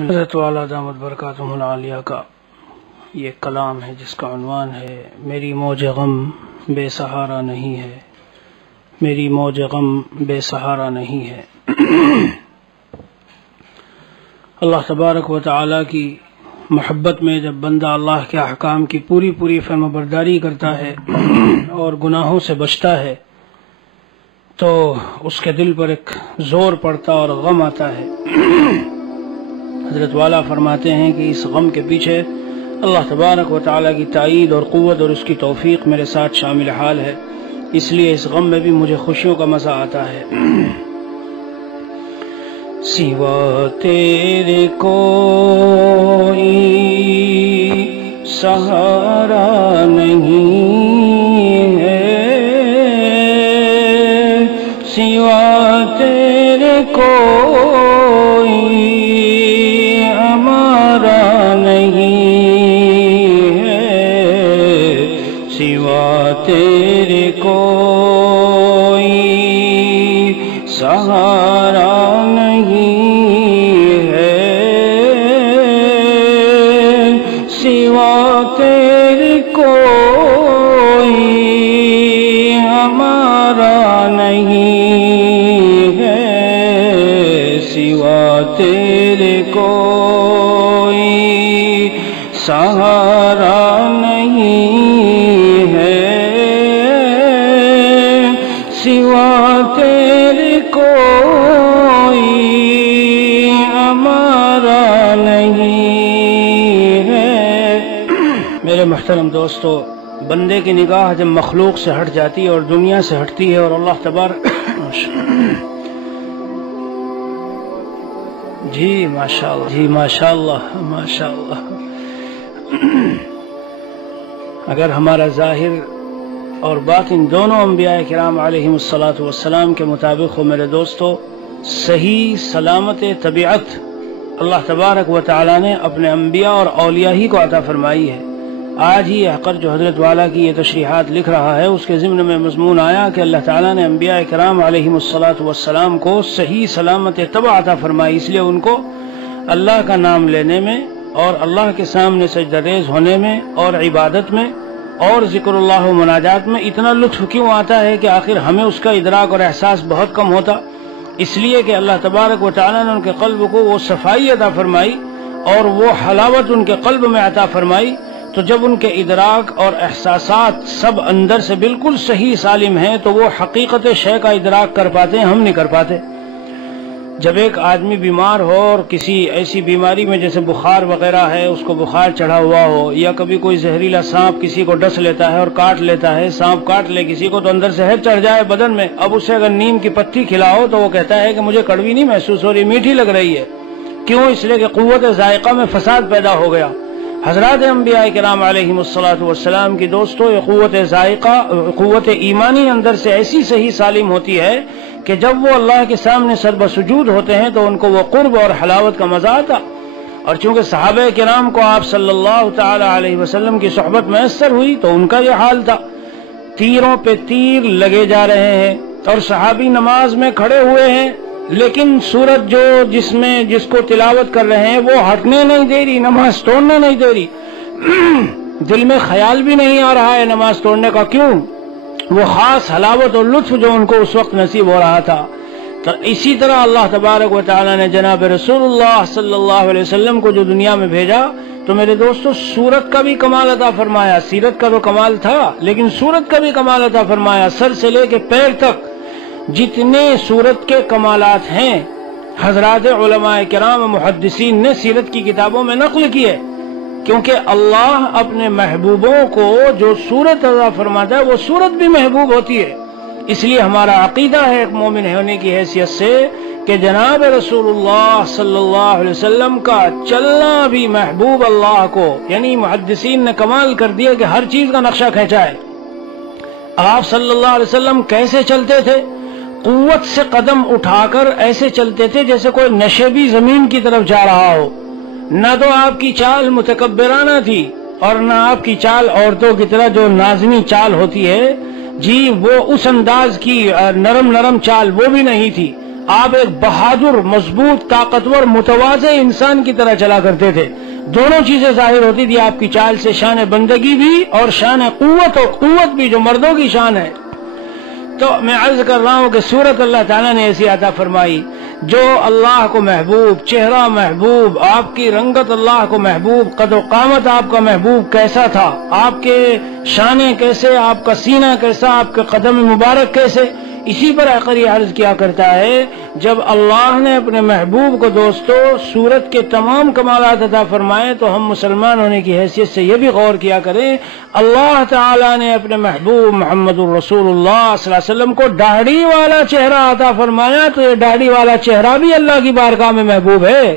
حضرت والا دامت برکاتہم العالیہ کا یہ کلام ہے جس کا عنوان ہے میری موج غم بے سہارا نہیں ہے، میری موج غم بے سہارا نہیں ہے۔ اللہ تبارک و تعالی کی محبت میں جب بندہ اللہ کے احکام کی پوری فرما برداری کرتا ہے اور گناہوں سے بچتا ہے تو اس کے دل پر ایک زور پڑتا اور غم آتا ہے۔ حضرت والا فرماتے ہیں کہ اس غم کے پیچھے اللہ تبارک و تعالی کی تائید اور قوت اور اس کی توفیق میرے ساتھ شامل حال ہے، اس لیے اس غم میں بھی مجھے خوشیوں کا مزہ آتا ہے۔ سوا تیرے کوئی سہارا نہیں ہے، سوا تیرے کوئی ہمارا نہیں ہے، سوا تیرے کوئی سہارا نہیں ہے، سوا تیرے کوئی ہمارا نہیں ہے، سوا تیرے کوئی سہارا نہیں ہے، سوا تیرے کوئی ہمارا نہیں ہے۔ میرے محترم دوستو، بندے کی نگاہ جب مخلوق سے ہٹ جاتی ہے اور دنیا سے ہٹتی ہے اور اللہ تبارک جی ماشاءاللہ، جی ماشاءاللہ ماشاءاللہ، اگر ہمارا ظاہر اور باطن دونوں انبیاء کرام علیہم الصلاۃ والسلام کے مطابق ہو میرے دوستو، صحیح سلامت طبیعت اللہ تبارک و تعالی نے اپنے انبیاء اور اولیاء ہی کو عطا فرمائی ہے۔ آج ہی احقر جو حضرت والا کی یہ تشریحات لکھ رہا ہے اس کے ضمن میں مضمون آیا کہ اللہ تعالیٰ نے انبیاء کرام علیہم الصلاۃ والسلام کو صحیح سلامت طبع عطا فرمائی، اس لیے ان کو اللہ کا نام لینے میں اور اللہ کے سامنے سجدہ ریز ہونے میں اور عبادت میں اور ذکر اللہ و مناجات میں اتنا لطف کیوں آتا ہے کہ آخر ہمیں اس کا ادراک اور احساس بہت کم ہوتا؟ اس لیے کہ اللہ تبارک و تعالیٰ نے ان کے قلب کو وہ صفائی عطا فرمائی اور وہ حلاوت ان کے قلب میں عطا فرمائی، تو جب ان کے ادراک اور احساسات سب اندر سے بالکل صحیح سالم ہیں تو وہ حقیقت شے کا ادراک کر پاتے ہیں، ہم نہیں کر پاتے۔ جب ایک آدمی بیمار ہو اور کسی ایسی بیماری میں جیسے بخار وغیرہ ہے، اس کو بخار چڑھا ہوا ہو، یا کبھی کوئی زہریلا سانپ کسی کو ڈس لیتا ہے اور کاٹ لیتا ہے، سانپ کاٹ لے کسی کو تو اندر زہر چڑھ جائے بدن میں، اب اسے اگر نیم کی پتی کھلاؤ تو وہ کہتا ہے کہ مجھے کڑوی نہیں محسوس ہو رہی، میٹھی لگ رہی ہے۔ کیوں؟ اس لیے کہ قوت ذائقہ میں فساد پیدا ہو گیا۔ حضرات انبیاء کرام علیہم الصلاۃ والسلام کی دوستو، یہ قوت ذائقہ، قوت ایمانی اندر سے ایسی صحیح سالم ہوتی ہے کہ جب وہ اللہ کے سامنے سر بسجود ہوتے ہیں تو ان کو وہ قرب اور حلاوت کا مزہ آتا۔ اور چونکہ صحابہ کرام کو آپ صلی اللہ تعالی علیہ وسلم کی صحبت میسر ہوئی تو ان کا یہ حال تھا، تیروں پہ تیر لگے جا رہے ہیں اور صحابی نماز میں کھڑے ہوئے ہیں، لیکن سورت جس کو تلاوت کر رہے ہیں وہ ہٹنے نہیں دے رہی، نماز توڑنے نہیں دے رہی، دل میں خیال بھی نہیں آ رہا ہے نماز توڑنے کا۔ کیوں؟ وہ خاص حلاوت اور لطف جو ان کو اس وقت نصیب ہو رہا تھا۔ تو اسی طرح اللہ تبارک و تعالی نے جناب رسول اللہ صلی اللہ علیہ وسلم کو جو دنیا میں بھیجا تو میرے دوستو سورت کا بھی کمال عطا فرمایا، سیرت کا تو کمال تھا لیکن سورت کا بھی کمال عطا فرمایا، سر سے لے کے پیر تک جتنے سورت کے کمالات ہیں حضرات علماء کرام محدثین نے سیرت کی کتابوں میں نقل کیے، کیونکہ اللہ اپنے محبوبوں کو جو سورت عطا فرماتا ہے وہ سورت بھی محبوب ہوتی ہے۔ اس لیے ہمارا عقیدہ ہے ایک مومن ہونے کی حیثیت سے کہ جناب رسول اللہ صلی اللہ علیہ وسلم کا چلنا بھی محبوب اللہ کو، یعنی محدثین نے کمال کر دیا کہ ہر چیز کا نقشہ کھینچا ہے۔ آپ صلی اللہ علیہ وسلم کیسے چلتے تھے؟ قوت سے قدم اٹھا کر ایسے چلتے تھے جیسے کوئی نشیبی زمین کی طرف جا رہا ہو۔ نہ تو آپ کی چال متکبرانہ تھی اور نہ آپ کی چال عورتوں کی طرح جو نازنی چال ہوتی ہے، جی وہ اس انداز کی نرم چال وہ بھی نہیں تھی۔ آپ ایک بہادر، مضبوط، طاقتور، متواضع انسان کی طرح چلا کرتے تھے. دونوں چیزیں ظاہر ہوتی تھی آپ کی چال سے، شان بندگی بھی اور شان قوت بھی، جو مردوں کی شان ہے. تو میں عرض کر رہا ہوں کہ سورت اللہ تعالیٰ نے ایسی عطا فرمائی جو اللہ کو محبوب، چہرہ محبوب، آپ کی رنگت اللہ کو محبوب، قد و قامت آپ کا محبوب کیسا تھا، آپ کے شانے کیسے، آپ کا سینہ کیسا، آپ کے قدم مبارک کیسے. اسی پر عقلی عرض کیا کرتا ہے، جب اللہ نے اپنے محبوب کو دوستو سورت کے تمام کمالات عطا فرمائے تو ہم مسلمان ہونے کی حیثیت سے یہ بھی غور کیا کریں، اللہ تعالیٰ نے اپنے محبوب محمد الرسول اللہ صلی اللہ علیہ وسلم کو داڑھی والا چہرہ عطا فرمایا، تو یہ داڑھی والا چہرہ بھی اللہ کی بارگاہ میں محبوب ہے.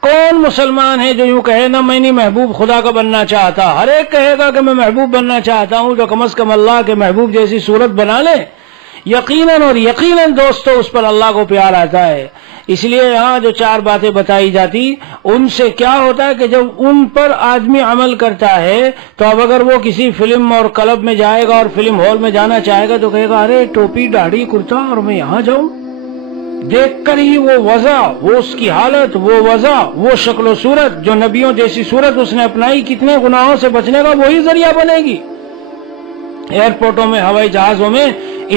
کون مسلمان ہے جو یوں کہے نہ میں نہیں محبوب خدا کا بننا چاہتا؟ ہر ایک کہے گا کہ میں محبوب بننا چاہتا ہوں، تو کم از کم اللہ کے محبوب جیسی صورت بنا لے. یقیناً اور یقیناً دوستو اس پر اللہ کو پیار آتا ہے. اس لیے یہاں جو 4 باتیں بتائی جاتی ان سے کیا ہوتا ہے کہ جب ان پر آدمی عمل کرتا ہے تو اب اگر وہ کسی فلم اور کلب میں جائے گا اور فلم ہال میں جانا چاہے گا تو کہے گا ارے ٹوپی داڑھی کرتا اور میں یہاں جاؤں. دیکھ کر ہی وہ وضع، وہ اس کی حالت، وہ وضع، وہ شکل و صورت جو نبیوں جیسی صورت اس نے اپنائی، کتنے گناہوں سے بچنے کا وہی ذریعہ بنے گی. ایئرپورٹوں میں، ہوائی جہازوں میں،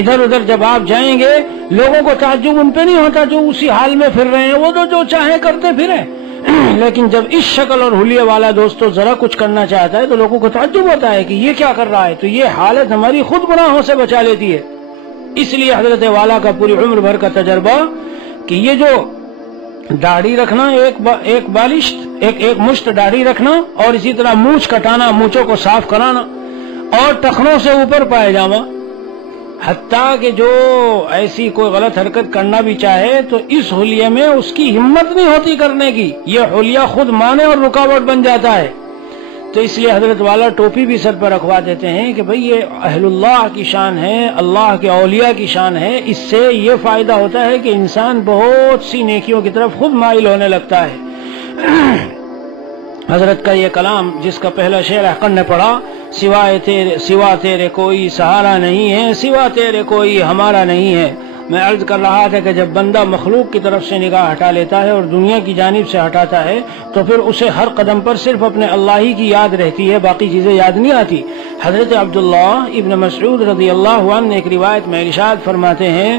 ادھر ادھر جب آپ جائیں گے لوگوں کو تعجب ان پہ نہیں ہوتا جو اسی حال میں پھر رہے ہیں، وہ تو جو چاہیں کرتے پھریں. لیکن جب اس شکل اور حلیے والا دوستو ذرا کچھ کرنا چاہتا ہے تو لوگوں کو تعجب ہوتا ہے کہ یہ کیا کر رہا ہے. تو یہ حالت ہماری خود گناہوں سے بچا لیتی ہے. اس لیے حضرت والا کا پوری عمر بھر کا تجربہ کہ یہ جو داڑھی رکھنا، ایک بالشت، ایک مشت داڑھی رکھنا، اور اسی طرح مونچھ کٹانا، مونچھوں کو صاف کرانا، اور ٹخنوں سے اوپر پائجامہ، حتیٰ کہ جو ایسی کوئی غلط حرکت کرنا بھی چاہے تو اس حلیے میں اس کی ہمت نہیں ہوتی کرنے کی، یہ حلیہ خود مانے اور رکاوٹ بن جاتا ہے. تو اس لیے حضرت والا ٹوپی بھی سر پر رکھوا دیتے ہیں کہ بھئی یہ اہل اللہ کی شان ہے، اللہ کے اولیاء کی شان ہے. اس سے یہ فائدہ ہوتا ہے کہ انسان بہت سی نیکیوں کی طرف خود مائل ہونے لگتا ہے. حضرت کا یہ کلام جس کا پہلا شعر احقن نے پڑھا، سوا تیرے کوئی سہارا نہیں ہے، سوا تیرے کوئی ہمارا نہیں ہے. میں عرض کر رہا تھا کہ جب بندہ مخلوق کی طرف سے نگاہ ہٹا لیتا ہے اور دنیا کی جانب سے ہٹاتا ہے تو پھر اسے ہر قدم پر صرف اپنے اللہ ہی کی یاد رہتی ہے، باقی چیزیں یاد نہیں آتی. حضرت عبداللہ ابن مسعود رضی اللہ عنہ نے ایک روایت میں ارشاد فرماتے ہیں،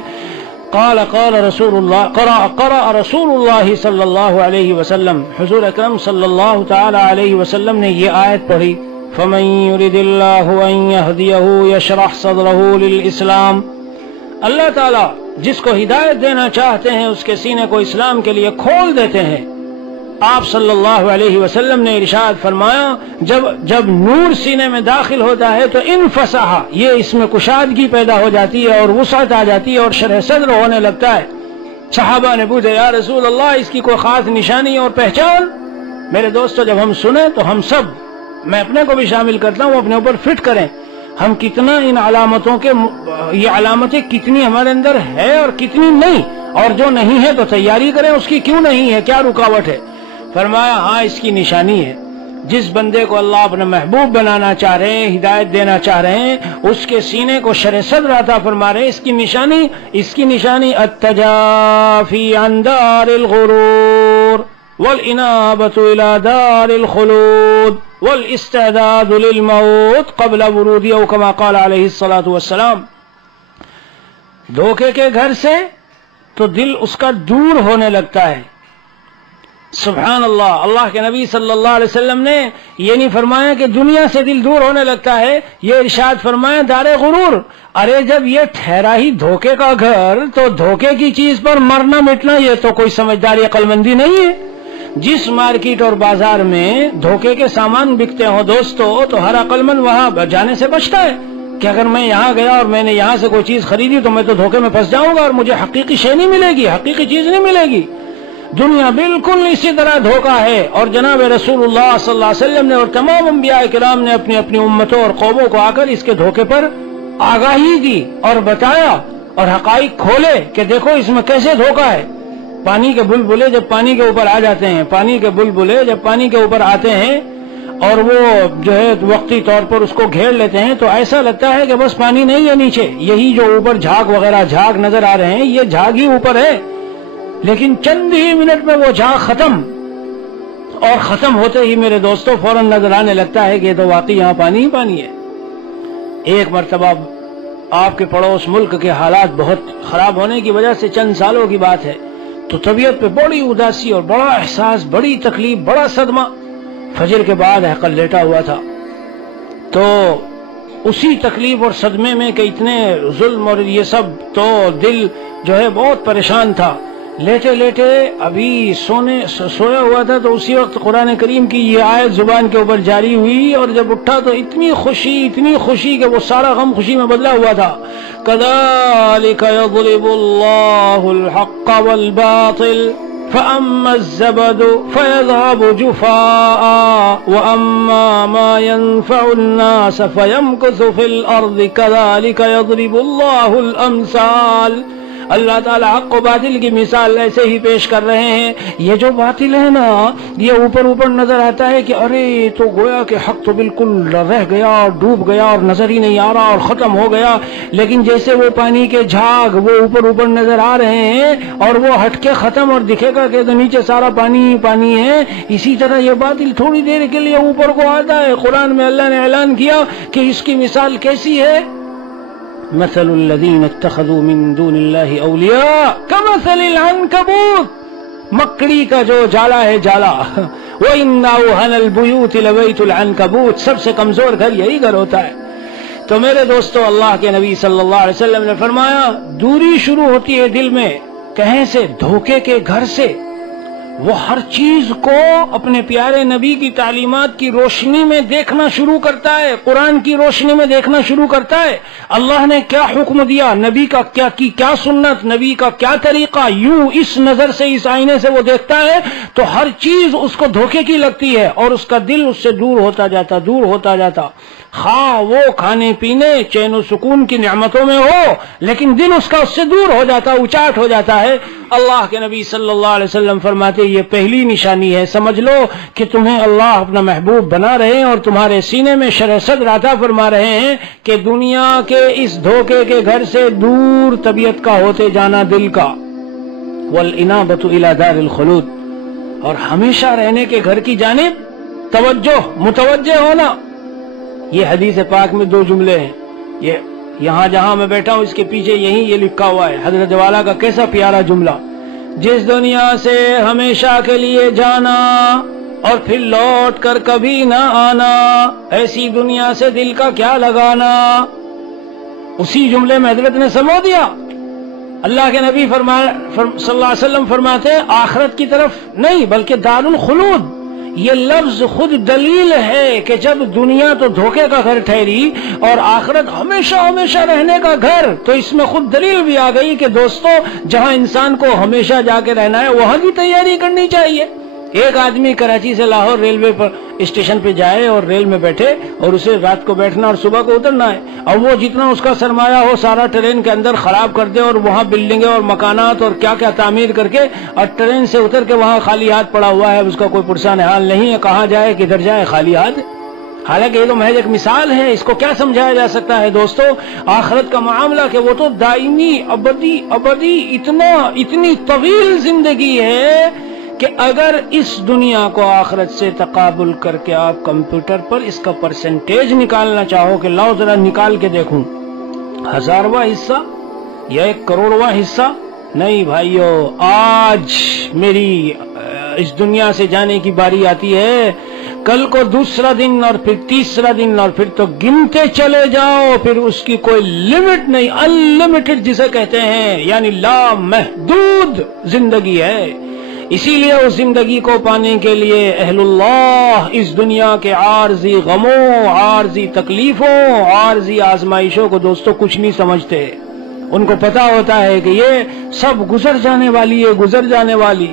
قال رسول اللہ قرأ رسول اللہ صلی اللہ علیہ وسلم، حضور اکرم صلی اللہ تعالی علیہ وسلم نے یہ آیت پڑھی، فمن يرد الله ان يهديه يشرح صدره للاسلام. اللہ تعالیٰ جس کو ہدایت دینا چاہتے ہیں اس کے سینے کو اسلام کے لیے کھول دیتے ہیں. آپ صلی اللہ علیہ وسلم نے ارشاد فرمایا، جب نور سینے میں داخل ہوتا ہے تو انفسح، یہ اس میں کشادگی پیدا ہو جاتی ہے اور وسعت آ جاتی ہے اور شرح صدر ہونے لگتا ہے. صحابہ نے پوچھا یا رسول اللہ اس کی کوئی خاص نشانی اور پہچان؟ میرے دوستو جب ہم سنیں تو ہم سب، میں اپنے کو بھی شامل کرتا ہوں، اپنے اوپر فٹ کریں ہم کتنا ان علامتوں کے، یہ علامتیں کتنی ہمارے اندر ہے اور کتنی نہیں، اور جو نہیں ہے تو تیاری کریں اس کی، کیوں نہیں ہے، کیا رکاوٹ ہے. فرمایا ہاں اس کی نشانی ہے، جس بندے کو اللہ اپنا محبوب بنانا چاہ رہے ہیں، ہدایت دینا چاہ رہے ہیں، اس کے سینے کو شرح صدر عطا فرما رہے ہیں. اس کی نشانی التجافی عن دار الغرور والانابۃ الى دار الخلود والاستعداد للموت قبل ورود او كما قال علیہ الصلاۃ والسلام. دھوکے کے گھر سے تو دل اس کا دور ہونے لگتا ہے. سبحان اللہ. اللہ کے نبی صلی اللہ علیہ وسلم نے یہ نہیں فرمایا کہ دنیا سے دل دور ہونے لگتا ہے، یہ ارشاد فرمایا دار غرور. ارے جب یہ ٹھہرا ہی دھوکے کا گھر تو دھوکے کی چیز پر مرنا مٹنا یہ تو کوئی سمجھداری عقل مندی نہیں ہے. جس مارکیٹ اور بازار میں دھوکے کے سامان بکتے ہوں دوستو تو ہر عقل مند وہاں جانے سے بچتا ہے کہ اگر میں یہاں گیا اور میں نے یہاں سے کوئی چیز خریدی تو میں تو دھوکے میں پھنس جاؤں گا اور مجھے حقیقی شے نہیں ملے گی، حقیقی چیز نہیں ملے گی. دنیا بالکل اسی طرح دھوکا ہے. اور جناب رسول اللہ صلی اللہ علیہ وسلم نے اور تمام انبیاء کرام نے اپنی اپنی امتوں اور قوموں کو آ کر اس کے دھوکے پر آگاہی دی اور بتایا اور حقائق کھولے کہ دیکھو اس میں کیسے دھوکا ہے. پانی کے بلبلے جب پانی کے اوپر آ جاتے ہیں، پانی کے بلبلے جب پانی کے اوپر آتے ہیں اور وہ جو ہے وقتی طور پر اس کو گھیر لیتے ہیں تو ایسا لگتا ہے کہ بس پانی نہیں ہے نیچے، یہی جو اوپر جھاگ وغیرہ جھاگ نظر آ رہے ہیں یہ جھاگ ہی اوپر ہے، لیکن چند ہی منٹ میں وہ جھاگ ختم، اور ختم ہوتے ہی میرے دوستوں فوراً نظر آنے لگتا ہے کہ یہ تو واقعی یہاں پانی ہی پانی ہے۔ ایک مرتبہ آپ کے پڑوس ملک کے حالات بہت خراب ہونے کی وجہ سے چند سالوں کی بات ہے، تو طبیعت پہ بڑی اداسی اور بڑا احساس، بڑی تکلیف، بڑا صدمہ۔ فجر کے بعد عقل لیٹا ہوا تھا، تو اسی تکلیف اور صدمے میں کہ اتنے ظلم اور یہ سب، تو دل جو ہے بہت پریشان تھا۔ لیٹے لیٹے ابھی سویا ہوا تھا تو اسی وقت قرآن کریم کی یہ آیت زبان کے اوپر جاری ہوئی، اور جب اٹھا تو اتنی خوشی کہ وہ سارا غم خوشی میں بدلا ہوا تھا۔ كَذَلِكَ يَضْرِبُ اللَّهُ الْحَقَّ وَالْبَاطِلَ فَأَمَّا الزَّبَدُ فَيَذْهَبُ جُفَاءً وَأَمَّا مَا يَنفَعُ النَّاسَ فَيَمْكُثُ فِي الْأَرْضِ كَذَلِكَ يَضْرِبُ اللَّهُ الْأَمْثَالَ۔ اللہ تعالیٰ حق و باطل کی مثال ایسے ہی پیش کر رہے ہیں۔ یہ جو باطل ہے نا، یہ اوپر نظر آتا ہے کہ ارے تو گویا کہ حق تو بالکل رہ گیا اور ڈوب گیا اور نظر ہی نہیں آ رہا اور ختم ہو گیا، لیکن جیسے وہ پانی کے جھاگ وہ اوپر نظر آ رہے ہیں اور وہ ہٹ کے ختم اور دکھے گا کہ تو نیچے سارا پانی ہی پانی ہے، اسی طرح یہ باطل تھوڑی دیر کے لیے اوپر کو آتا ہے۔ قرآن میں اللہ نے اعلان کیا کہ اس کی مثال کیسی ہے؟ مثل الذين اتخذوا من دون الله اولیاء كمثل العنكبوت، مکڑی کا جو جالا ہے جالا، وَإِنَّ أَوْهَنَ الْبُيُوتِ لَبَيْتُ الْعَنْكَبُوتِ، سب سے کمزور گھر یہی گھر ہوتا ہے۔ تو میرے دوستو، اللہ کے نبی صلی اللہ علیہ وسلم نے فرمایا دوری شروع ہوتی ہے دل میں، کہیں سے؟ دھوکے کے گھر سے۔ وہ ہر چیز کو اپنے پیارے نبی کی تعلیمات کی روشنی میں دیکھنا شروع کرتا ہے، قرآن کی روشنی میں دیکھنا شروع کرتا ہے۔ اللہ نے کیا حکم دیا، نبی کا کیا سنت، نبی کا کیا طریقہ، یوں اس نظر سے، اس آئینے سے وہ دیکھتا ہے تو ہر چیز اس کو دھوکے کی لگتی ہے اور اس کا دل اس سے دور ہوتا جاتا۔ خواہ وہ کھانے پینے چین و سکون کی نعمتوں میں ہو، لیکن دل اس کا اس سے دور ہو جاتا، اچاٹ ہو جاتا ہے۔ اللہ کے نبی صلی اللہ علیہ وسلم فرماتے یہ پہلی نشانی ہے، سمجھ لو کہ تمہیں اللہ اپنا محبوب بنا رہے ہیں اور تمہارے سینے میں شرح صدر عطا فرما رہے ہیں کہ دنیا کے اس دھوکے کے گھر سے دور طبیعت کا ہوتے جانا دل کا، والانابۃ الی دار الخلود، اور ہمیشہ رہنے کے گھر کی جانب متوجہ ہونا۔ یہ حدیث پاک میں 2 جملے ہیں، یہ یہاں جہاں میں بیٹھا ہوں اس کے پیچھے یہ لکھا ہوا ہے، حضرت والا کا کیسا پیارا جملہ، جس دنیا سے ہمیشہ کے لیے جانا اور پھر لوٹ کر کبھی نہ آنا، ایسی دنیا سے دل کا کیا لگانا۔ اسی جملے میں حضرت نے سمو دیا۔ اللہ کے نبی صلی اللہ علیہ وسلم فرماتے آخرت کی طرف نہیں بلکہ دار الخلود، یہ لفظ خود دلیل ہے کہ جب دنیا تو دھوکے کا گھر ٹھہری اور آخرت ہمیشہ رہنے کا گھر، تو اس میں خود دلیل بھی آ گئی کہ دوستو جہاں انسان کو ہمیشہ جا کے رہنا ہے وہاں کی تیاری کرنی چاہیے۔ ایک آدمی کراچی سے لاہور ریلوے پر اسٹیشن پہ جائے اور ریل میں بیٹھے اور اسے رات کو بیٹھنا اور صبح کو اترنا ہے، اور وہ جتنا اس کا سرمایہ ہو سارا ٹرین کے اندر خراب کر دے اور وہاں بلڈنگیں اور مکانات اور کیا کیا تعمیر کر کے، اور ٹرین سے اتر کے وہاں خالی ہاتھ پڑا ہوا ہے، اس کا کوئی پرسان حال نہیں ہے، کہاں جائے کدھر جائے خالی ہاتھ۔ حالانکہ یہ تو محض ایک مثال ہے، اس کو کیا سمجھایا جا سکتا ہے دوستو؟ آخرت کا معاملہ کہ وہ تو دائمی ابدی اتنی طویل زندگی ہے کہ اگر اس دنیا کو آخرت سے تقابل کر کے آپ کمپیوٹر پر اس کا پرسنٹیج نکالنا چاہو کہ لاؤ ذرا نکال کے دیکھوں، 1000واں حصہ یا 1 کروڑواں حصہ، نہیں بھائیو، آج میری اس دنیا سے جانے کی باری آتی ہے، کل کو دوسرا دن اور پھر تیسرا دن اور پھر تو گنتے چلے جاؤ، پھر اس کی کوئی لمٹ نہیں، انلمیٹڈ جسے کہتے ہیں، یعنی لامحدود زندگی ہے۔ اسی لیے اس زندگی کو پانے کے لیے اہل اللہ اس دنیا کے عارضی غموں، عارضی تکلیفوں، عارضی آزمائشوں کو دوستو کچھ نہیں سمجھتے۔ ان کو پتا ہوتا ہے کہ یہ سب گزر جانے والی ہے، گزر جانے والی۔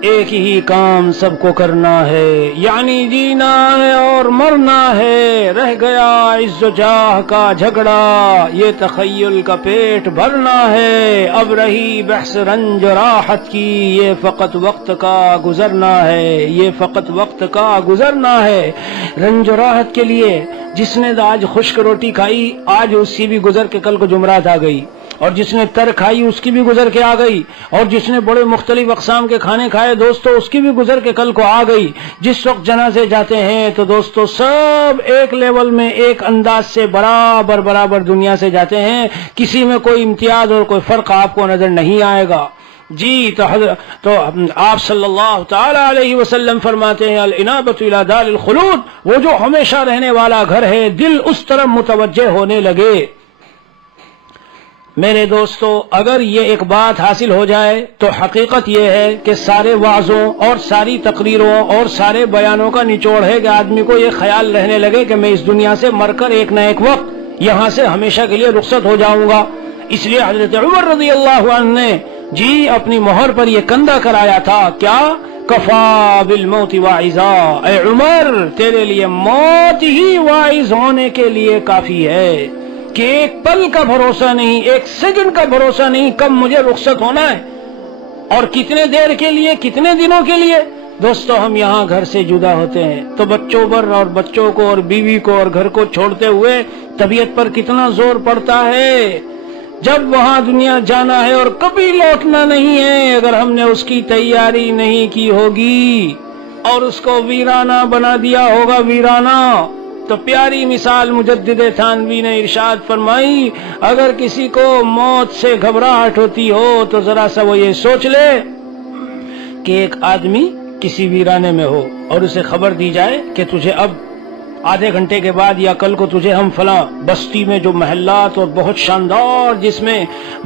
ایک ہی کام سب کو کرنا ہے، یعنی جینا ہے اور مرنا ہے، رہ گیا عز و جاہ کا جھگڑا، یہ تخیل کا پیٹ بھرنا ہے، اب رہی بحث رنج و راحت کی، یہ فقط وقت کا گزرنا ہے، یہ فقط وقت کا گزرنا ہے۔ رنج و راحت کے لیے جس نے آج خشک روٹی کھائی آج اس کی بھی گزر کے کل کو جمعرات آ گئی، اور جس نے تر کھائی اس کی بھی گزر کے آ گئی، اور جس نے بڑے مختلف اقسام کے کھانے کھائے دوستو اس کی بھی گزر کے کل کو آ گئی۔ جس وقت جنازے جاتے ہیں تو دوستو سب ایک لیول میں ایک انداز سے برابر برابر دنیا سے جاتے ہیں، کسی میں کوئی امتیاز اور کوئی فرق آپ کو نظر نہیں آئے گا۔ جی تو آپ صلی اللہ تعالی علیہ وسلم فرماتے ہیں الانابۃ الی دار الخلود، وہ جو ہمیشہ رہنے والا گھر ہے، دل اس طرف متوجہ ہونے لگے۔ میرے دوستو اگر یہ ایک بات حاصل ہو جائے تو حقیقت یہ ہے کہ سارے وعظوں اور ساری تقریروں اور سارے بیانوں کا نچوڑ ہے کہ آدمی کو یہ خیال رہنے لگے کہ میں اس دنیا سے مر کر ایک نہ ایک وقت یہاں سے ہمیشہ کے لیے رخصت ہو جاؤں گا۔ اس لیے حضرت عمر رضی اللہ عنہ نے جی اپنی مہر پر یہ کندہ کرایا تھا، کیا کفا بالموت واعظا، اے عمر تیرے لیے موت ہی واعظ ہونے کے لیے کافی ہے، کہ ایک پل کا بھروسہ نہیں، ایک سیکنڈ کا بھروسہ نہیں کب مجھے رخصت ہونا ہے اور کتنے دیر کے لیے، کتنے دنوں کے لیے۔ دوستو ہم یہاں گھر سے جدا ہوتے ہیں تو بچوں پر اور بچوں کو اور بیوی کو اور گھر کو چھوڑتے ہوئے طبیعت پر کتنا زور پڑتا ہے، جب وہاں دنیا جانا ہے اور کبھی لوٹنا نہیں ہے، اگر ہم نے اس کی تیاری نہیں کی ہوگی اور اس کو ویرانہ بنا دیا ہوگا، ویرانہ۔ تو پیاری مثال مجدد تھانوی نے ارشاد فرمائی، اگر کسی کو موت سے گھبراہٹ ہوتی ہو تو ذرا سا وہ یہ سوچ لے کہ ایک آدمی کسی ویرانے میں ہو اور اسے خبر دی جائے کہ تجھے اب آدھے گھنٹے کے بعد یا کل کو تجھے ہم فلاں بستی میں جو محلات اور بہت شاندار جس میں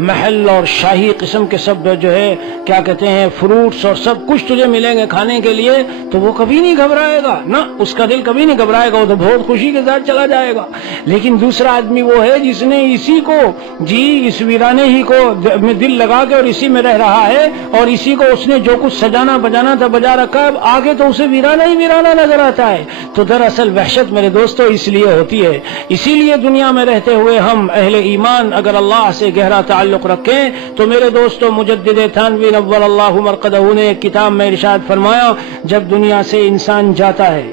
محل اور شاہی قسم کے سب جو ہے کیا کہتے ہیں فروٹس اور سب کچھ تجھے ملیں گے کھانے کے لیے، تو وہ کبھی نہیں گھبرائے گا، نہ اس کا دل کبھی نہیں گھبرائے گا، وہ تو بہت خوشی کے ساتھ چلا جائے گا۔ لیکن دوسرا آدمی وہ ہے جس نے اسی کو جی اس ویرانے ہی کو میں دل لگا کے اور اسی میں رہ رہا ہے اور اسی کو اس نے جو کچھ سجانا بجانا تھا بجا رکھا ہے، اب آگے تو اسے ویرانہ ہی ویرانہ نظر آتا ہے۔ تو دراصل وحشت میرے دوستو اس لیے ہوتی ہے، اسی لیے دنیا میں رہتے ہوئے ہم اہل ایمان اگر اللہ سے گہرا تعلق رکھیں تو میرے دوستو مجدد تھانوی نور اللہ مرقدہ نے ایک کتاب میں ارشاد فرمایا، جب دنیا سے انسان جاتا ہے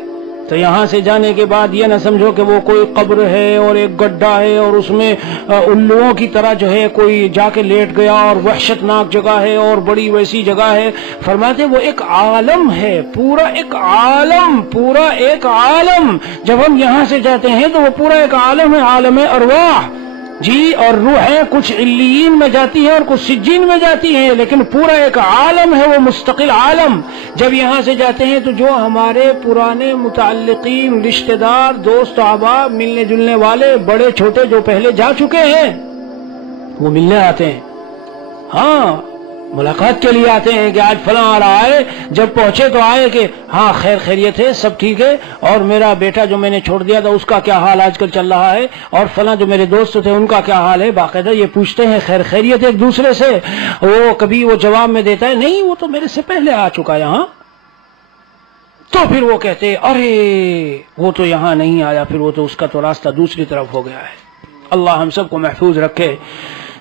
تو یہاں سے جانے کے بعد یہ نہ سمجھو کہ وہ کوئی قبر ہے اور ایک گڈھا ہے اور اس میں الوؤں کی طرح جو ہے کوئی جا کے لیٹ گیا اور وحشت ناک جگہ ہے اور بڑی ویسی جگہ ہے۔ فرماتے وہ ایک عالم ہے، پورا ایک عالم، پورا ایک عالم۔ جب ہم یہاں سے جاتے ہیں تو وہ پورا ایک عالم ہے، عالم ارواح جی، اور روحیں کچھ علیین میں جاتی ہیں اور کچھ سجین میں جاتی ہیں، لیکن پورا ایک عالم ہے، وہ مستقل عالم۔ جب یہاں سے جاتے ہیں تو جو ہمارے پرانے متعلقین، رشتہ دار، دوست، احباب، ملنے جلنے والے بڑے چھوٹے جو پہلے جا چکے ہیں وہ ملنے آتے ہیں، ہاں ملاقات کے لیے آتے ہیں کہ آج فلاں آ رہا ہے۔ جب پہنچے تو آئے کہ ہاں خیر خیریت ہے، سب ٹھیک ہے، اور میرا بیٹا جو میں نے چھوڑ دیا تھا اس کا کیا حال آج کل چل رہا ہے، اور فلاں جو میرے دوست تھے ان کا کیا حال ہے۔ باقاعدہ یہ پوچھتے ہیں خیر خیریت ایک دوسرے سے۔ وہ کبھی وہ جواب میں دیتا ہے نہیں وہ تو میرے سے پہلے آ چکا یہاں، تو پھر وہ کہتے ارے وہ تو یہاں نہیں آیا، پھر وہ تو اس کا تو راستہ دوسری طرف ہو گیا ہے۔ اللہ ہم سب کو محفوظ رکھے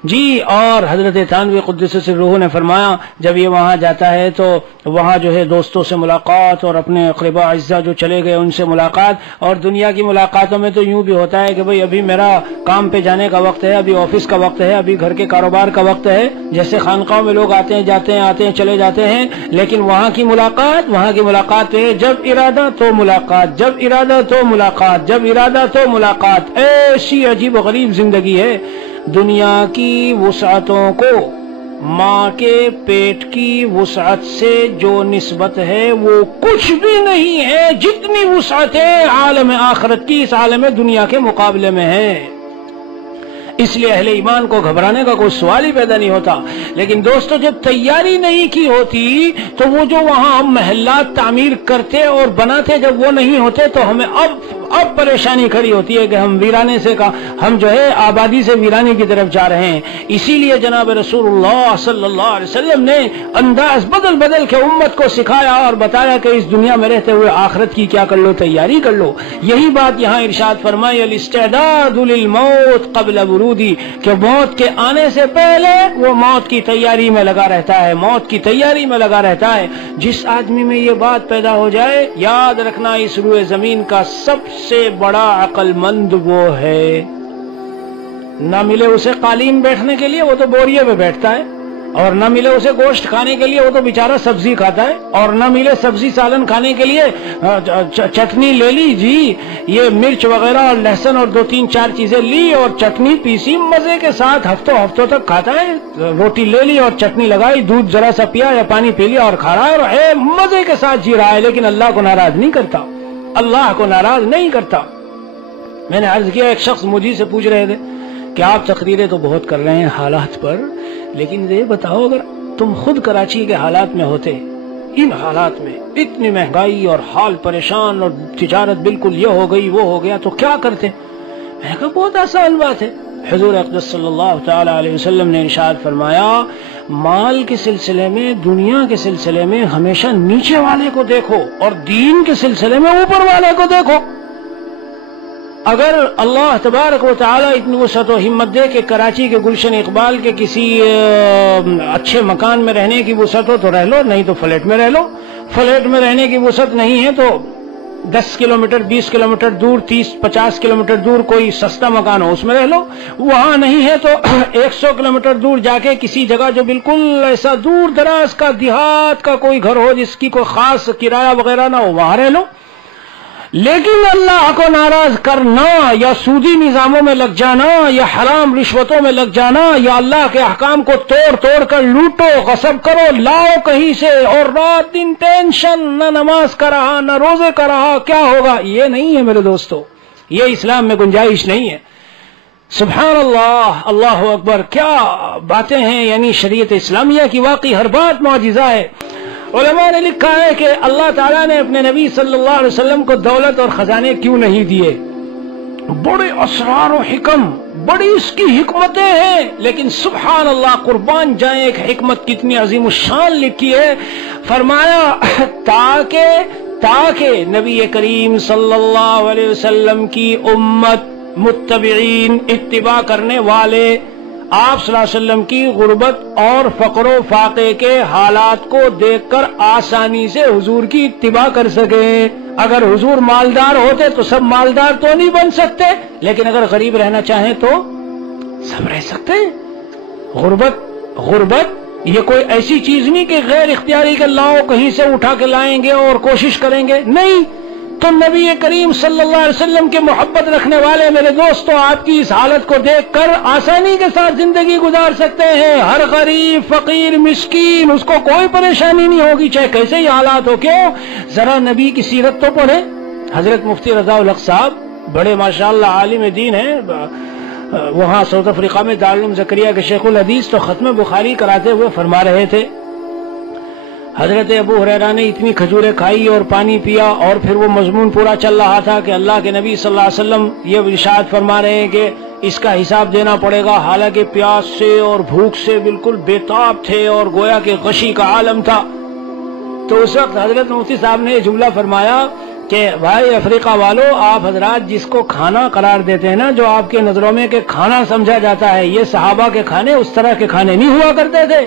جی۔ اور حضرت تھانوی قدس سرہ نے فرمایا جب یہ وہاں جاتا ہے تو وہاں جو ہے دوستوں سے ملاقات اور اپنے اقرباء اعزاء جو چلے گئے ان سے ملاقات، اور دنیا کی ملاقاتوں میں تو یوں بھی ہوتا ہے کہ بھئی ابھی میرا کام پہ جانے کا وقت ہے، ابھی آفس کا وقت ہے، ابھی گھر کے کاروبار کا وقت ہے، جیسے خانقاہوں میں لوگ آتے ہیں جاتے ہیں آتے ہیں چلے جاتے ہیں، لیکن وہاں کی ملاقات ہے جب ارادہ تو ملاقات، جب ارادہ تو ملاقات، جب ارادہ تو ملاقات۔ ایسی عجیب و غریب زندگی ہے۔ دنیا کی وسعتوں کو ماں کے پیٹ کی وسعت سے جو نسبت ہے وہ کچھ بھی نہیں ہے، جتنی وسعتیں عالم آخرت کی اس عالم دنیا کے مقابلے میں ہے۔ اس لیے اہل ایمان کو گھبرانے کا کوئی سوال ہی پیدا نہیں ہوتا۔ لیکن دوستو جب تیاری نہیں کی ہوتی تو وہ جو وہاں ہم محلات تعمیر کرتے اور بناتے جب وہ نہیں ہوتے تو ہمیں اب پریشانی کھڑی ہوتی ہے کہ ہم ویرانے سے ہم جو ہے آبادی سے ویرانے کی طرف جا رہے ہیں۔ اسی لیے جناب رسول اللہ صلی اللہ علیہ وسلم نے انداز بدل بدل کے امت کو سکھایا اور بتایا کہ اس دنیا میں رہتے ہوئے آخرت کی کیا کر لو، تیاری کر لو۔ یہی بات یہاں ارشاد فرمائی الاستعداد للموت قبل ورودی، کہ موت کے آنے سے پہلے وہ موت کی تیاری میں لگا رہتا ہے، موت کی تیاری میں لگا رہتا ہے۔ جس آدمی میں یہ بات پیدا ہو جائے، یاد رکھنا اس روئے زمین کا سب سے بڑا عقل مند وہ ہے۔ نہ ملے اسے قالین بیٹھنے کے لیے، وہ تو بوریے پہ بیٹھتا ہے، اور نہ ملے اسے گوشت کھانے کے لیے، وہ تو بیچارہ سبزی کھاتا ہے، اور نہ ملے سبزی سالن کھانے کے لیے چٹنی لے لی جی، یہ مرچ وغیرہ اور لہسن اور 2-3-4 چیزیں لی اور چٹنی پیسی مزے کے ساتھ ہفتوں تک کھاتا ہے، روٹی لے لی اور چٹنی لگائی، دودھ ذرا سا پیا یا پانی پی لیا اور کھا رہا ہے اور مزے کے ساتھ جی رہا ہے، لیکن اللہ کو ناراض نہیں کرتا، اللہ کو ناراض نہیں کرتا۔ میں نے عرض کیا، ایک شخص مجھے سے پوچھ رہے تھے کہ آپ تقریریں تو بہت کر رہے ہیں حالات پر، لیکن یہ بتاؤ اگر تم خود کراچی کے حالات میں ہوتے، ان حالات میں اتنی مہنگائی اور حال پریشان اور تجارت بالکل یہ ہو گئی وہ ہو گیا تو کیا کرتے؟ میں نے کہا بہت آسان بات ہے۔ حضور اقدس صلی اللہ تعالی علیہ وسلم نے ارشاد فرمایا، مال کے سلسلے میں، دنیا کے سلسلے میں ہمیشہ نیچے والے کو دیکھو اور دین کے سلسلے میں اوپر والے کو دیکھو۔ اگر اللہ تبارک و تعالی اتنی وسعت و ہمت دے کہ کراچی کے گلشن اقبال کے کسی اچھے مکان میں رہنے کی وسعت ہو تو رہ لو، نہیں تو فلیٹ میں رہ لو۔ فلیٹ میں رہنے کی وسعت نہیں ہے تو 10 کلومیٹر 20 کلومیٹر دور 30-50 کلومیٹر دور کوئی سستا مکان ہو اس میں رہ لو۔ وہاں نہیں ہے تو 100 کلومیٹر دور جا کے کسی جگہ جو بالکل ایسا دور دراز کا دیہات کا کوئی گھر ہو جس کی کوئی خاص کرایہ وغیرہ نہ ہو، وہاں رہ لو۔ لیکن اللہ کو ناراض کرنا یا سودی نظاموں میں لگ جانا یا حرام رشوتوں میں لگ جانا یا اللہ کے احکام کو توڑ کر لوٹو، غصب کرو، لاؤ کہیں سے اور رات دن ٹینشن، نہ نماز کا رہا نہ روزے کا رہا، کیا ہوگا؟ یہ نہیں ہے میرے دوستو، یہ اسلام میں گنجائش نہیں ہے۔ سبحان اللہ، اللہ اکبر، کیا باتیں ہیں، یعنی شریعت اسلامیہ کی واقعی ہر بات معجزہ ہے۔ علماء نے لکھا ہے کہ اللہ تعالیٰ نے اپنے نبی صلی اللہ علیہ وسلم کو دولت اور خزانے کیوں نہیں دیے؟ بڑے اسرار و حکم، بڑی اس کی حکمتیں ہیں، لیکن سبحان اللہ قربان جائیں ایک حکمت کتنی عظیم الشان لکھی ہے۔ فرمایا تاکہ نبی کریم صلی اللہ علیہ وسلم کی امت، متبعین، اتباع کرنے والے آپ صلی اللہ علیہ وسلم کی غربت اور فقر و فاقے کے حالات کو دیکھ کر آسانی سے حضور کی اتباع کر سکیں۔ اگر حضور مالدار ہوتے تو سب مالدار تو نہیں بن سکتے، لیکن اگر غریب رہنا چاہیں تو سب رہ سکتے ہیں۔ غربت یہ کوئی ایسی چیز نہیں کہ غیر اختیاری کے لاؤ، کہیں سے اٹھا کے لائیں گے اور کوشش کریں گے، نہیں۔ تو نبی کریم صلی اللہ علیہ وسلم کے محبت رکھنے والے میرے دوستوں، آپ کی اس حالت کو دیکھ کر آسانی کے ساتھ زندگی گزار سکتے ہیں۔ ہر غریب، فقیر، مسکین، اس کو کوئی پریشانی نہیں ہوگی، چاہے کیسے ہی حالات ہو۔ کیوں؟ ذرا نبی کی سیرت تو پڑھیں۔ حضرت مفتی رضا الحق صاحب بڑے ماشاءاللہ عالم دین ہیں، وہاں ساؤتھ افریقہ میں دارالعلوم زکریا کے شیخ الحدیث، تو ختم بخاری کراتے ہوئے فرما رہے تھے، حضرت ابو ہریرہ نے اتنی کھجوریں کھائی اور پانی پیا، اور پھر وہ مضمون پورا چل رہا تھا کہ اللہ کے نبی صلی اللہ علیہ وسلم یہ ارشاد فرما رہے ہیں کہ اس کا حساب دینا پڑے گا، حالانکہ پیاس سے اور بھوک سے بالکل بے تاب تھے اور گویا کہ غشی کا عالم تھا۔ تو اس وقت حضرت مفتی صاحب نے یہ جملہ فرمایا کہ بھائی افریقہ والو، آپ حضرات جس کو کھانا قرار دیتے ہیں نا، جو آپ کے نظروں میں کہ کھانا سمجھا جاتا ہے، یہ صحابہ کے کھانے اس طرح کے کھانے نہیں ہوا کرتے تھے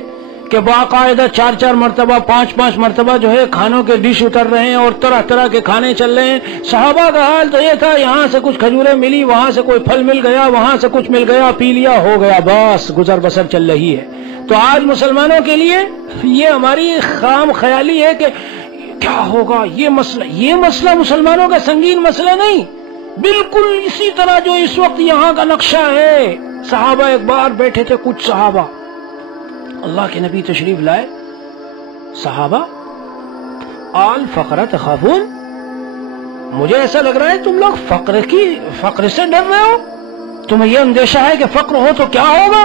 کہ باقاعدہ 4 مرتبہ 5 مرتبہ جو ہے کھانوں کے ڈش اتر رہے ہیں اور طرح طرح کے کھانے چل رہے ہیں۔ صحابہ کا حال تو یہ تھا، یہاں سے کچھ کھجوریں ملی، وہاں سے کوئی پھل مل گیا، وہاں سے کچھ مل گیا، پی لیا، ہو گیا، بس گزر بسر چل رہی ہے۔ تو آج مسلمانوں کے لیے یہ ہماری خام خیالی ہے کہ کیا ہوگا، یہ مسئلہ مسلمانوں کا سنگین مسئلہ نہیں، بالکل اسی طرح جو اس وقت یہاں کا نقشہ ہے۔ صحابہ ایک بار بیٹھے تھے، کچھ صحابہ، اللہ کے نبی تشریف لائے، صحابہ آل فقر تخافون، مجھے ایسا لگ رہا ہے تم لوگ فقر سے ڈر رہے ہو، تمہیں یہ اندیشہ ہے کہ فقر ہو تو کیا ہوگا؟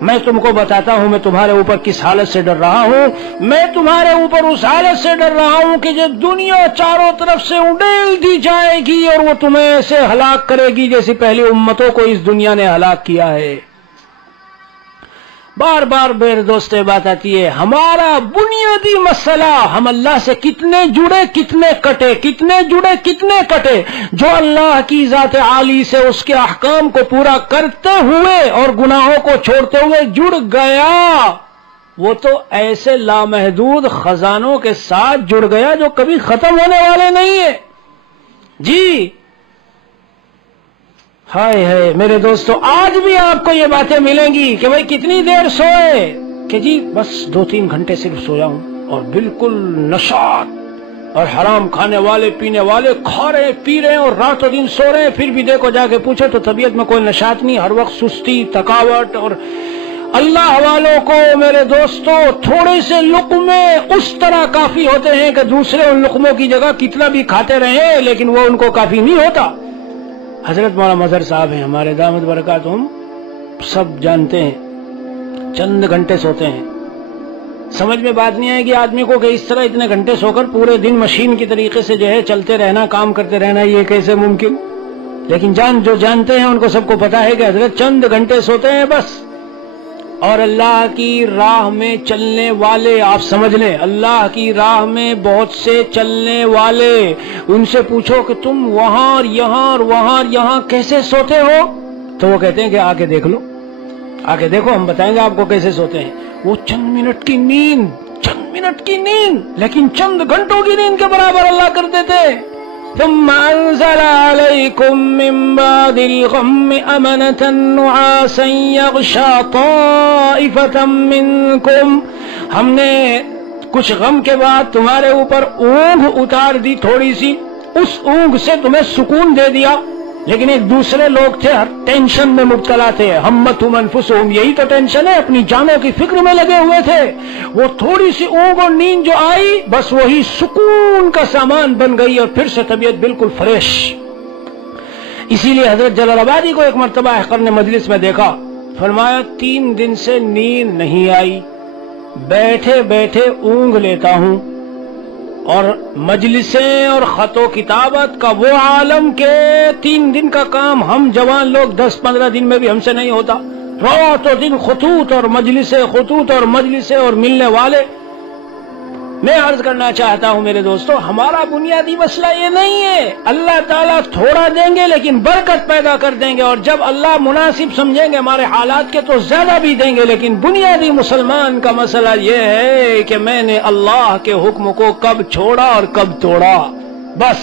میں تم کو بتاتا ہوں میں تمہارے اوپر کس حالت سے ڈر رہا ہوں. میں تمہارے اوپر اس حالت سے ڈر رہا ہوں کہ جب دنیا چاروں طرف سے اڈیل دی جائے گی اور وہ تمہیں ایسے ہلاک کرے گی جیسی پہلی امتوں کو اس دنیا نے ہلاک کیا ہے. بار بار میرے دوست بات آتی ہے ہمارا بنیادی مسئلہ ہم اللہ سے کتنے جڑے کتنے کٹے، کتنے جڑے کتنے کٹے. جو اللہ کی ذات عالی سے اس کے احکام کو پورا کرتے ہوئے اور گناہوں کو چھوڑتے ہوئے جڑ گیا، وہ تو ایسے لامحدود خزانوں کے ساتھ جڑ گیا جو کبھی ختم ہونے والے نہیں ہیں. جی ہائے ہائے میرے دوستو، آج بھی آپ کو یہ باتیں ملیں گی کہ بھائی کتنی دیر سوئے، کہ جی بس 2-3 گھنٹے صرف سویا ہوں، اور بالکل نشاط اور حرام کھانے والے پینے والے کھا رہے پی رہے اور رات و دن سو رہے، پھر بھی دیکھو جا کے پوچھو تو طبیعت میں کوئی نشاط نہیں، ہر وقت سستی تھکاوٹ. اور اللہ والوں کو میرے دوستو تھوڑے سے لقمے اس طرح کافی ہوتے ہیں کہ دوسرے ان لقموں کی جگہ کتنا بھی کھاتے رہیں لیکن وہ ان کو کافی نہیں ہوتا. حضرت مولانا مظہر صاحب ہیں ہمارے دامت برکاتہم، سب جانتے ہیں چند گھنٹے سوتے ہیں. سمجھ میں بات نہیں آئے گی آدمی کو کہ اس طرح اتنے گھنٹے سو کر پورے دن مشین کی طریقے سے جو ہے چلتے رہنا، کام کرتے رہنا، یہ کیسے ممکن. لیکن جو جانتے ہیں ان کو سب کو پتا ہے کہ حضرت چند گھنٹے سوتے ہیں بس. اور اللہ کی راہ میں چلنے والے، آپ سمجھ لیں اللہ کی راہ میں بہت سے چلنے والے، ان سے پوچھو کہ تم وہاں اور یہاں اور وہاں اور یہاں کیسے سوتے ہو، تو وہ کہتے ہیں کہ آ کے دیکھ لو، آ کے دیکھو ہم بتائیں گے آپ کو کیسے سوتے ہیں. وہ چند منٹ کی نیند لیکن چند گھنٹوں کی نیند کے برابر اللہ کر دیتے. ثم انزل عليكم من بعد الغم امنة نعاسا يغشى طائفة منكم، ہم نے کچھ غم کے بعد تمہارے اوپر اونگ اتار دی تھوڑی سی، اس اونگ سے تمہیں سکون دے دیا. لیکن ایک دوسرے لوگ تھے ہر ٹینشن میں مبتلا تھے، ہمتہم انفسہم، یہی تو ٹینشن ہے، اپنی جانوں کی فکر میں لگے ہوئے تھے. وہ تھوڑی سی اونگ اور نیند جو آئی بس وہی سکون کا سامان بن گئی اور پھر سے طبیعت بالکل فریش. اسی لیے حضرت جلال آبادی کو ایک مرتبہ قرن مجلس میں دیکھا، فرمایا 3 دن سے نیند نہیں آئی، بیٹھے بیٹھے اونگ لیتا ہوں، اور مجلسیں اور خط و کتابت کا وہ عالم کے 3 دن کا کام ہم جوان لوگ 10-15 دن میں بھی ہم سے نہیں ہوتا. رات و دن خطوط اور مجلسیں اور ملنے والے. میں عرض کرنا چاہتا ہوں میرے دوستو، ہمارا بنیادی مسئلہ یہ نہیں ہے. اللہ تعالیٰ تھوڑا دیں گے لیکن برکت پیدا کر دیں گے، اور جب اللہ مناسب سمجھیں گے ہمارے حالات کے تو زیادہ بھی دیں گے. لیکن بنیادی مسلمان کا مسئلہ یہ ہے کہ میں نے اللہ کے حکم کو کب چھوڑا اور کب توڑا. بس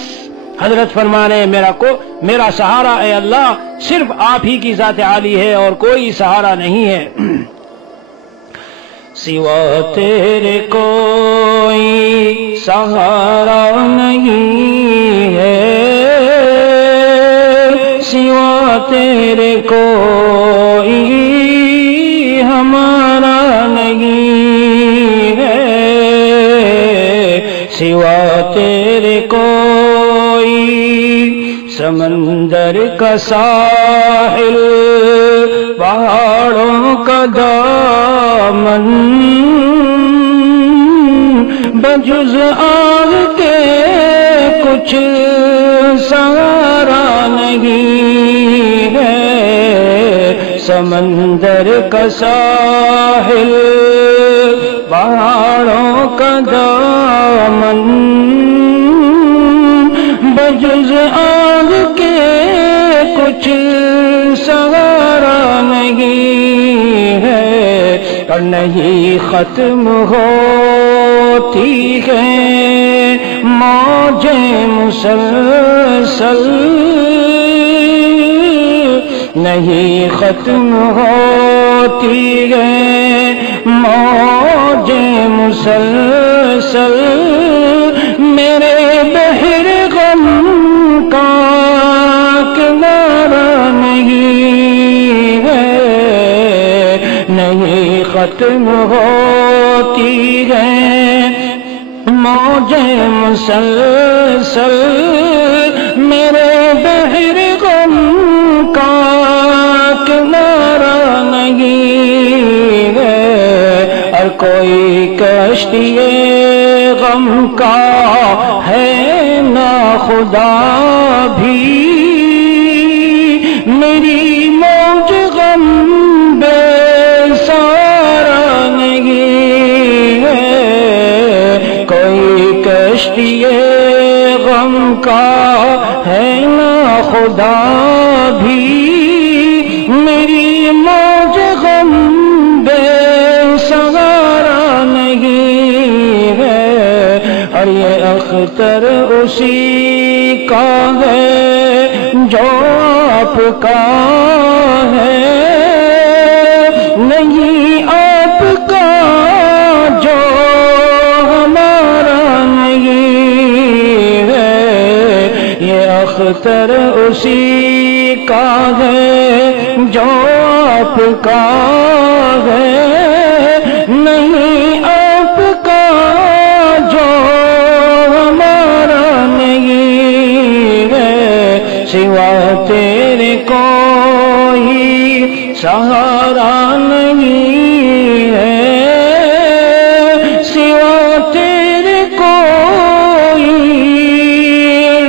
حضرت فرمانے میرا سہارا اے اللہ صرف آپ ہی کی ذات عالی ہے اور کوئی سہارا نہیں ہے. سوا تیرے کوئی سہارا نہیں ہے، سوا تیرے کوئی ہمارا نہیں ہے، سوا تیرے کوئی سمندر کا ساحل، پہاڑوں کا دامن، بجز آگ کے کچھ سہارا نہیں ہے. سمندر کا ساحل، پہاڑوں کا دامن، بجز آگ کے کچھ سہارا نہیں ہے. اور نہیں ختم ہوتی ہے موجیں مسلسل، نہیں ختم ہوتی ہے موجیں مسلسل. میرے بحر غم کا کنارہ نہیں ہے، نہیں ختم ہوتی ہے موجیں مسلسل. میرے بحر غم کا کنارہ نہیں غم کا ہے نہ خدا بھی، میری موج غم بے سارا نہیں ہے، کوئی کشتی غم کا ہے نہ خدا بھی، میری موج غم بے سہارا نہیں ہے، اور یہ اختر اسی کا ہے جو آپ کا ہے، نہیں آپ کا جو ہمارا نہیں ہے، یہ اختر اسی کا ہے جو آپ کا ہے، نہیں آپ کا جو ہمارا نہیں ہے، سوا تیرے کوئی سہارا نہیں ہے، سوا تیرے کوئی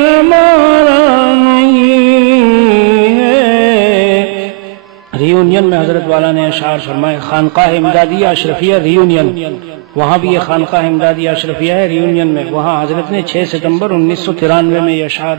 ہمارا نہیں ہے۔ ریونین میں حضرت والا نے اشعار فرمائے، خانقاہ امدادیہ اشرفیہ ریونین، وہاں بھی یہ خانقاہ امدادیہ اشرفیہ ہے ریونین میں، وہاں حضرت نے 6 ستمبر 1993 میں یہ اشعار